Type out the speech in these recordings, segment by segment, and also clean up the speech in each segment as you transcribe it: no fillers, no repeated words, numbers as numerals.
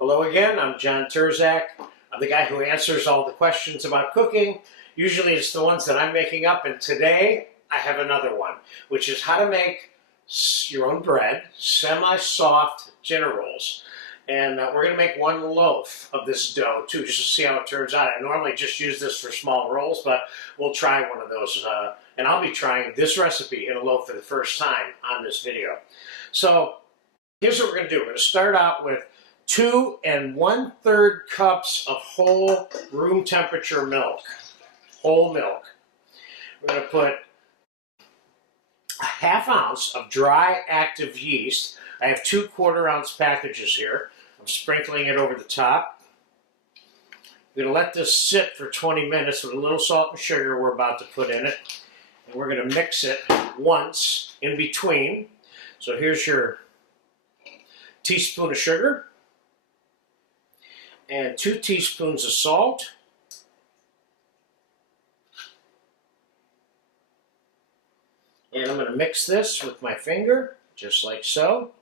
Hello again, I'm John Terzak. I'm the guy who answers all the questions about cooking. Usually it's the ones that I'm making up, and today I have another one, which is how to make your own bread, semi-soft dinner rolls. And we're going to make one loaf of this dough too, just to see how it turns out. I normally just use this for small rolls, but we'll try one of those. And I'll be trying this recipe in a loaf for the first time on this video. So here's what we're going to do. We're going to start out with 2 1/3 cups of whole room temperature milk, whole milk. We're going to put a 1/2 ounce of dry active yeast. I have 2 1/4 ounce packages here. I'm sprinkling it over the top. We're going to let this sit for 20 minutes with a little salt and sugar we're about to put in it. And we're going to mix it once in between. So here's your teaspoon of sugar and 2 teaspoons of salt. And I'm going to mix this with my finger, just like so.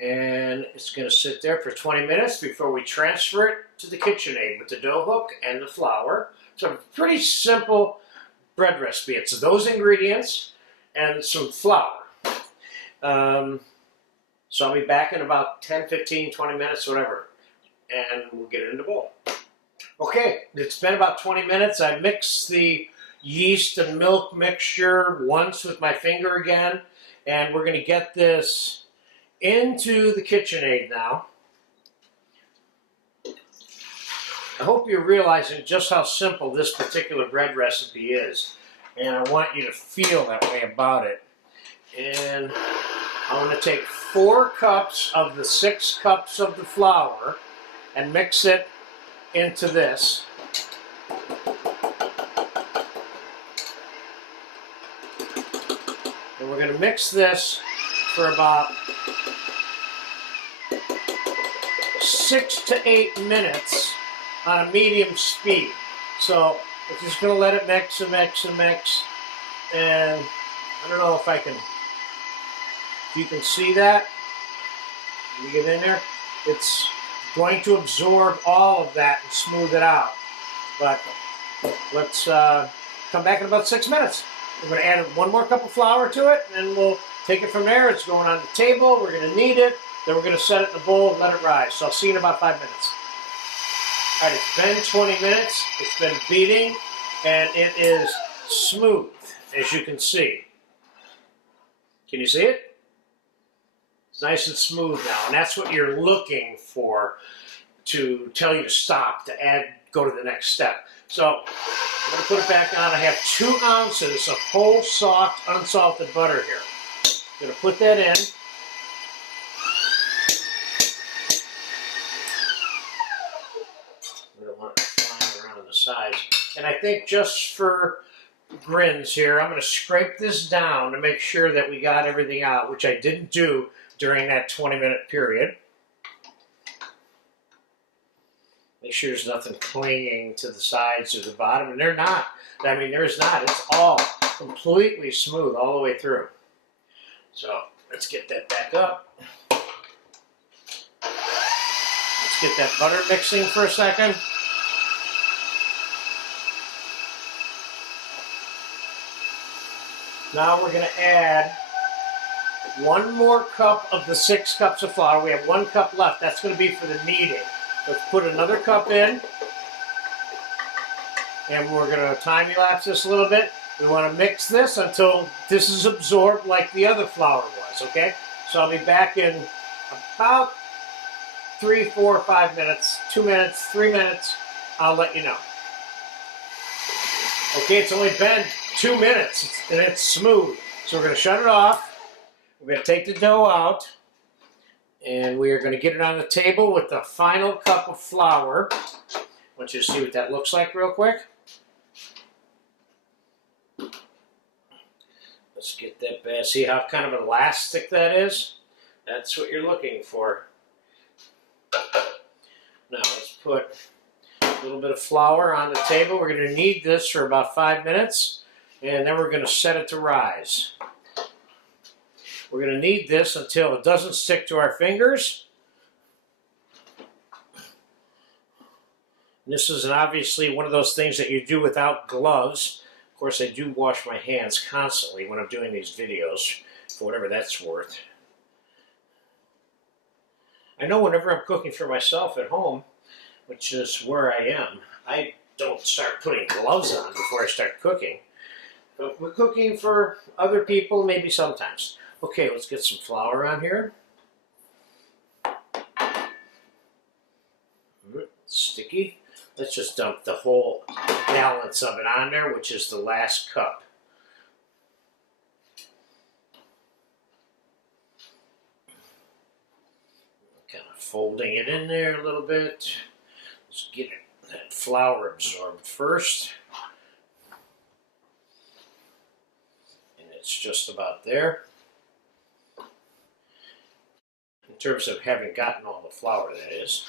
And it's going to sit there for 20 minutes before we transfer it to the KitchenAid with the dough hook and the flour. It's a pretty simple bread recipe. It's those ingredients and some flour. So I'll be back in about 10, 15, 20 minutes, whatever. And we'll get it in the bowl. Okay, it's been about 20 minutes. I mixed the yeast and milk mixture once with my finger again. And we're going to get this into the KitchenAid now. I hope you're realizing just how simple this particular bread recipe is. And I want you to feel that way about it. And I'm going to take 4 cups of the 6 cups of the flour and mix it into this. And we're going to mix this for about 6 to 8 minutes on a medium speed. So we're just going to let it mix and mix and mix. And I don't know if you can see that. Let me get in there. It's going to absorb all of that and smooth it out. But let's come back in about 6 minutes. We're going to add 1 more cup of flour to it, and we'll take it from there. It's going on the table. We're going to knead it. Then we're going to set it in the bowl and let it rise. So I'll see you in about 5 minutes. All right, it's been 20 minutes. It's been beating, and it is smooth, as you can see. Can you see it? It's nice and smooth now, and that's what you're looking for to tell you to stop, to go to the next step. So I'm going to put it back on. I have 2 ounces of whole, soft, unsalted butter here. I'm going to put that in. We don't want it flying around the sides. And I think just for grins here, I'm going to scrape this down to make sure that we got everything out, which I didn't do during that 20-minute period. Make sure there's nothing clinging to the sides or the bottom, and they're not. I mean, there's not. It's all completely smooth all the way through. So let's get that back up. Let's get that butter mixing for a second. Now we're going to add 1 more cup of the 6 cups of flour. We have 1 cup left. That's going to be for the kneading. Let's put another cup in. And we're going to time-elapse this a little bit. We want to mix this until this is absorbed like the other flour was, okay? So I'll be back in about 3, 4, 5 minutes, 2 minutes, 3 minutes. I'll let you know. Okay, it's only been 2 minutes, and it's smooth. So we're going to shut it off. We're going to take the dough out, and we are going to get it on the table with the final cup of flour. I want you to see what that looks like real quick. Let's get that back. See how kind of elastic that is? That's what you're looking for. Now let's put a little bit of flour on the table. We're going to knead this for about 5 minutes, and then we're going to set it to rise. We're going to knead this until it doesn't stick to our fingers. This is obviously one of those things that you do without gloves. Of course, I do wash my hands constantly when I'm doing these videos, for whatever that's worth. I know whenever I'm cooking for myself at home, which is where I am, I don't start putting gloves on before I start cooking. But we're cooking for other people, maybe sometimes. Okay, let's get some flour on here. Sticky. Let's just dump the whole balance of it on there, which is the last cup. Kind of folding it in there a little bit. Let's get that flour absorbed first. And it's just about there. In terms of having gotten all the flour, that is.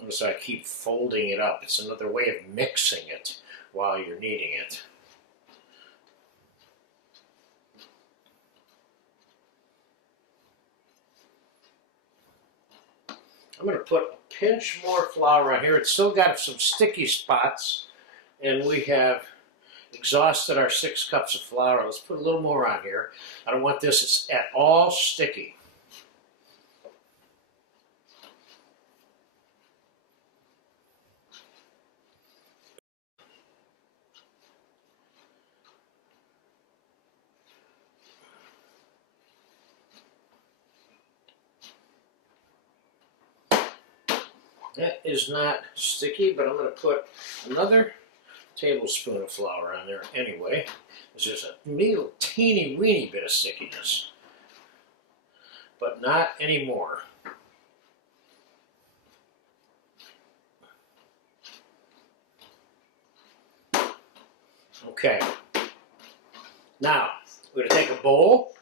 Notice I keep folding it up. It's another way of mixing it while you're kneading it. I'm going to put a pinch more flour on here. It's still got some sticky spots, and we have exhausted our 6 cups of flour. Let's put a little more on here. I don't want this at all sticky. That is not sticky, but I'm going to put another tablespoon of flour on there anyway. There's just a little teeny weeny bit of stickiness, but not anymore. Okay. Now, we're going to take a bowl.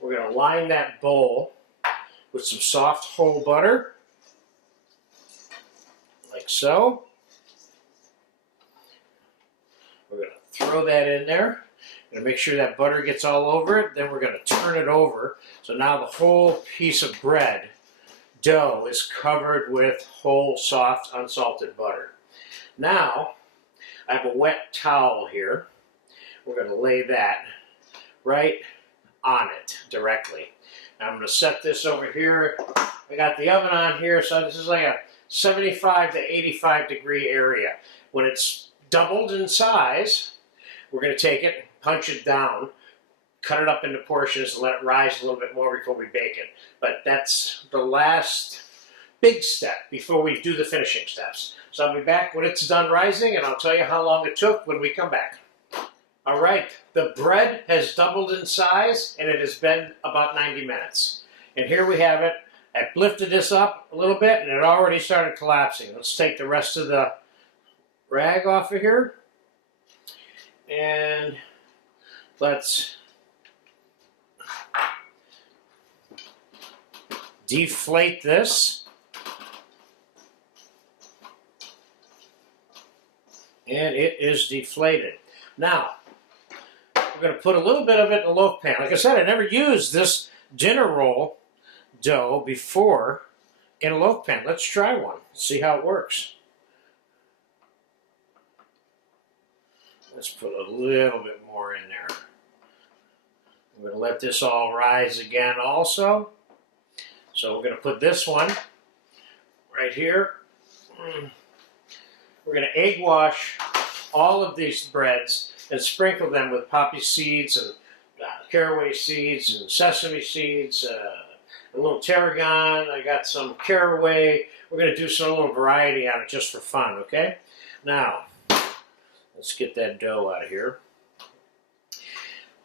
We're going to line that bowl with some soft whole butter. Like so. We're going to throw that in there. We're going to make sure that butter gets all over it. Then we're going to turn it over. So now the whole piece of bread dough is covered with whole, soft, unsalted butter. Now, I have a wet towel here. We're going to lay that right on it directly. Now I'm going to set this over here. I got the oven on here, so this is like a 75 to 85 degree area. When it's doubled in size, we're going to take it, punch it down, cut it up into portions, and let it rise a little bit more before we bake it. But that's the last big step before we do the finishing steps. So I'll be back when it's done rising, and I'll tell you how long it took when we come back. All right, the bread has doubled in size, and it has been about 90 minutes. And here we have it. I've lifted this up a little bit, and it already started collapsing. Let's take the rest of the rag off of here. And let's deflate this. And it is deflated. Now, we're going to put a little bit of it in a loaf pan. Like I said, I never used this dinner roll dough before in a loaf pan. Let's try one, see how it works. Let's put a little bit more in there. We're going to let this all rise again also. So we're going to put this one right here. We're going to egg wash all of these breads and sprinkle them with poppy seeds and caraway seeds and sesame seeds, a little tarragon. I got some caraway. We're going to do some little variety on it just for fun, okay? Now, let's get that dough out of here.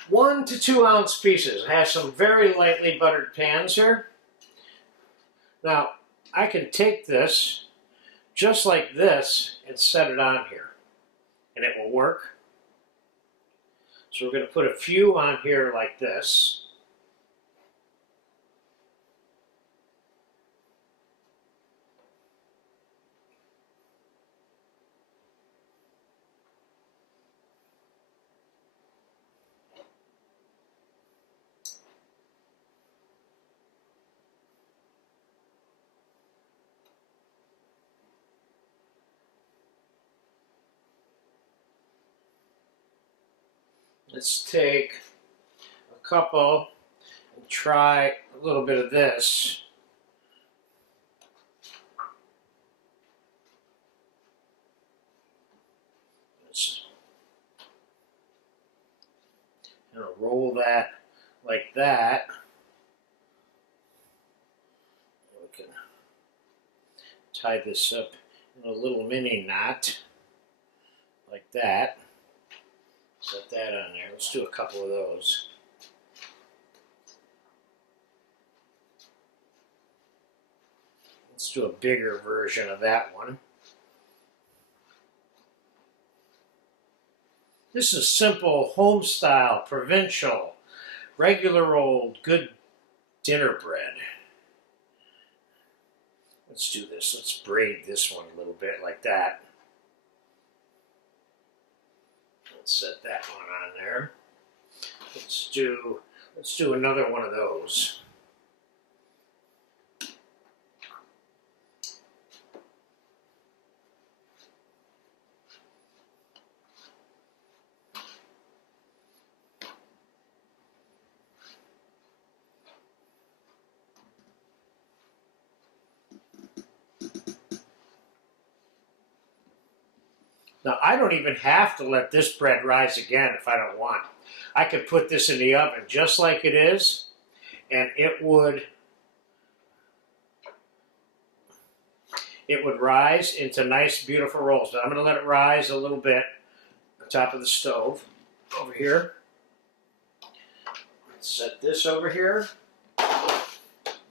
1 to 2 ounce pieces. I have some very lightly buttered pans here. Now, I can take this just like this and set it on here, and it will work. So we're going to put a few on here like this. let's take a couple and try a little bit of this. Let's roll that like that. We can tie this up in a little mini knot like that. Set that on there. Let's do a couple of those. Let's do a bigger version of that one. This is simple, home style, provincial, regular old, good dinner bread. Let's do this. Let's braid this one a little bit like that. Let's set that one on there. Let's do another one of those. Now, I don't even have to let this bread rise again if I don't want. I could put this in the oven just like it is, and it would rise into nice, beautiful rolls. But I'm going to let it rise a little bit on top of the stove over here. Let's set this over here.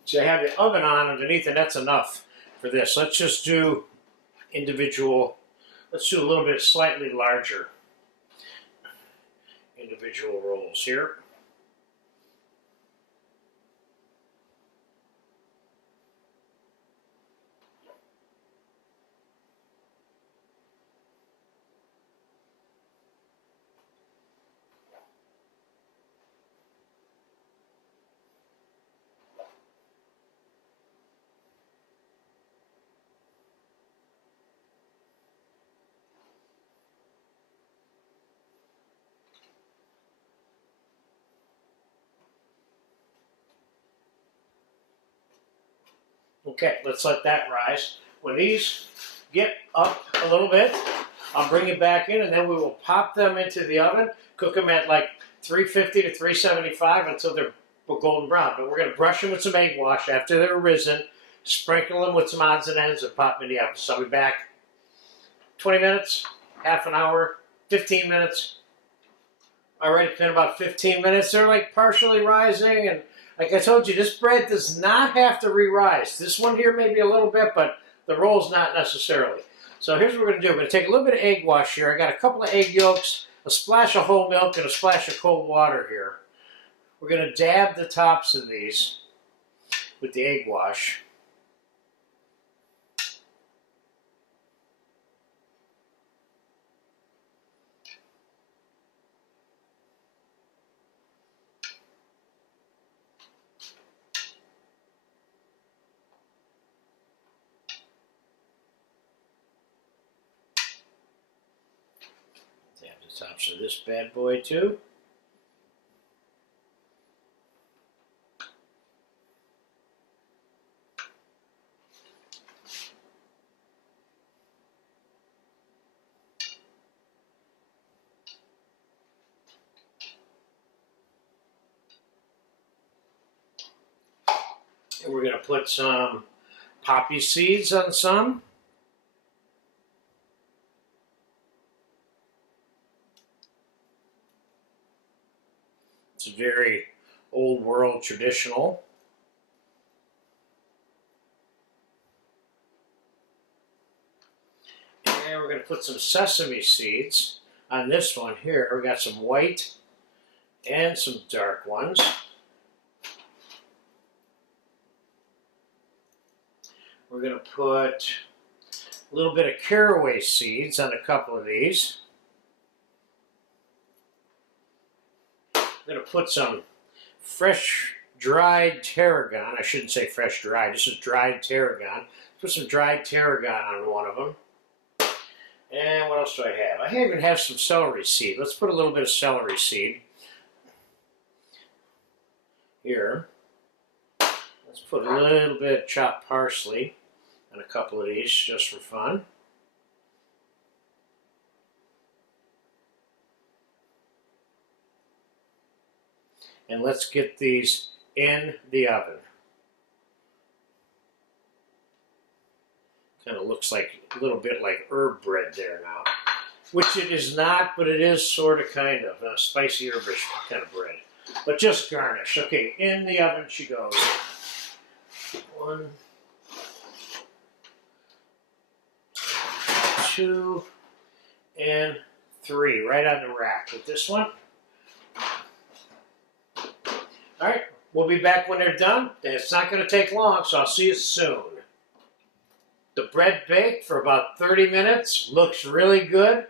So I have the oven on underneath, and that's enough for this. Let's just do individual. Let's do a little bit slightly larger individual rolls here. Okay, let's let that rise. When these get up a little bit, I'll bring it back in, and then we will pop them into the oven, cook them at like 350 to 375 until they're golden brown. But we're going to brush them with some egg wash after they're risen, sprinkle them with some odds and ends, and pop them in the oven. So I'll be back 20 minutes, half an hour, 15 minutes. All right, it's been about 15 minutes. They're like partially rising, and like I told you, this bread does not have to re-rise. This one here maybe a little bit, but the roll's not necessarily. So here's what we're going to do. We're going to take a little bit of egg wash here. I got a couple of egg yolks, a splash of whole milk, and a splash of cold water here. We're going to dab the tops of these with the egg wash. Dab the tops of this bad boy too. And we're going to put some poppy seeds on some. It's very old world traditional. And we're going to put some sesame seeds on this one here. We got some white and some dark ones. We're going to put a little bit of caraway seeds on a couple of these. I'm going to put some fresh dried tarragon. I shouldn't say fresh dried. This is dried tarragon. Put some dried tarragon on one of them. And what else do I have? I even have some celery seed. Let's put a little bit of celery seed here. Let's put a little bit of chopped parsley on a couple of these just for fun. And let's get these in the oven. Kind of looks like a little bit like herb bread there now. Which it is not, but it is sort of kind of a spicy herbish kind of bread. But just garnish. Okay, in the oven she goes. 1, 2, and 3. Right on the rack with this one. Alright, we'll be back when they're done. It's not going to take long, so I'll see you soon. The bread baked for about 30 minutes. Looks really good.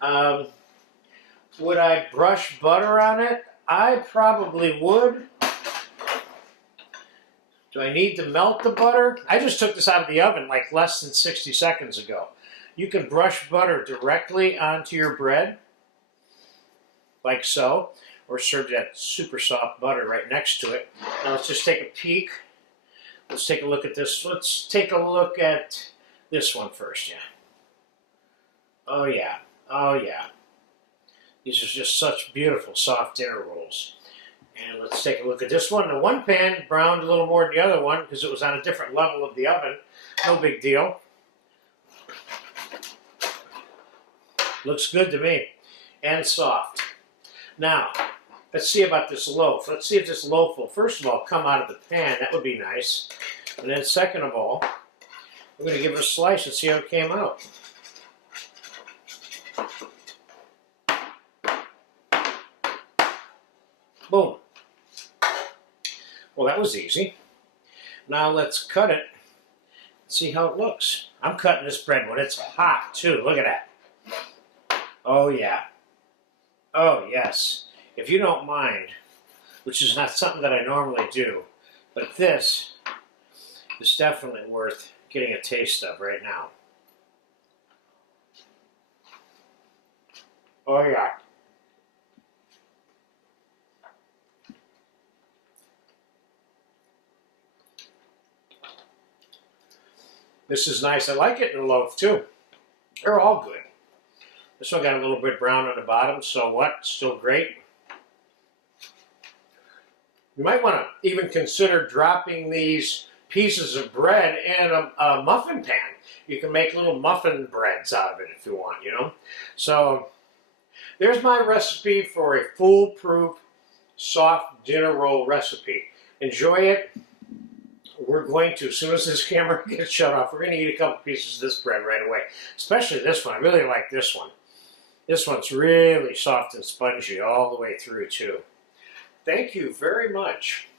Would I brush butter on it? I probably would. Do I need to melt the butter? I just took this out of the oven like less than 60 seconds ago. You can brush butter directly onto your bread, like so, or serve that super soft butter right next to it. Now let's just take a peek. Let's take a look at this. Let's take a look at this one first, yeah. Oh yeah, oh yeah. These are just such beautiful soft dinner rolls. And let's take a look at this one. The one pan browned a little more than the other one because it was on a different level of the oven. No big deal. Looks good to me. And soft. Now, let's see about this loaf. Let's see if this loaf will, first of all, come out of the pan. That would be nice. And then second of all, we're going to give it a slice and see how it came out. Boom. Well, that was easy. Now let's cut it. See how it looks. I'm cutting this bread when it's hot, too. Look at that. Oh, yeah. Oh, yes. If you don't mind, which is not something that I normally do, but this is definitely worth getting a taste of right now. Oh, yeah. This is nice. I like it in a loaf, too. They're all good. This one got a little bit brown on the bottom, so what? Still great. You might want to even consider dropping these pieces of bread in a muffin pan. You can make little muffin breads out of it if you want, you know. So there's my recipe for a foolproof soft dinner roll recipe. Enjoy it. We're going to, as soon as this camera gets shut off, we're going to eat a couple pieces of this bread right away. Especially this one. I really like this one. This one's really soft and spongy all the way through, too. Thank you very much.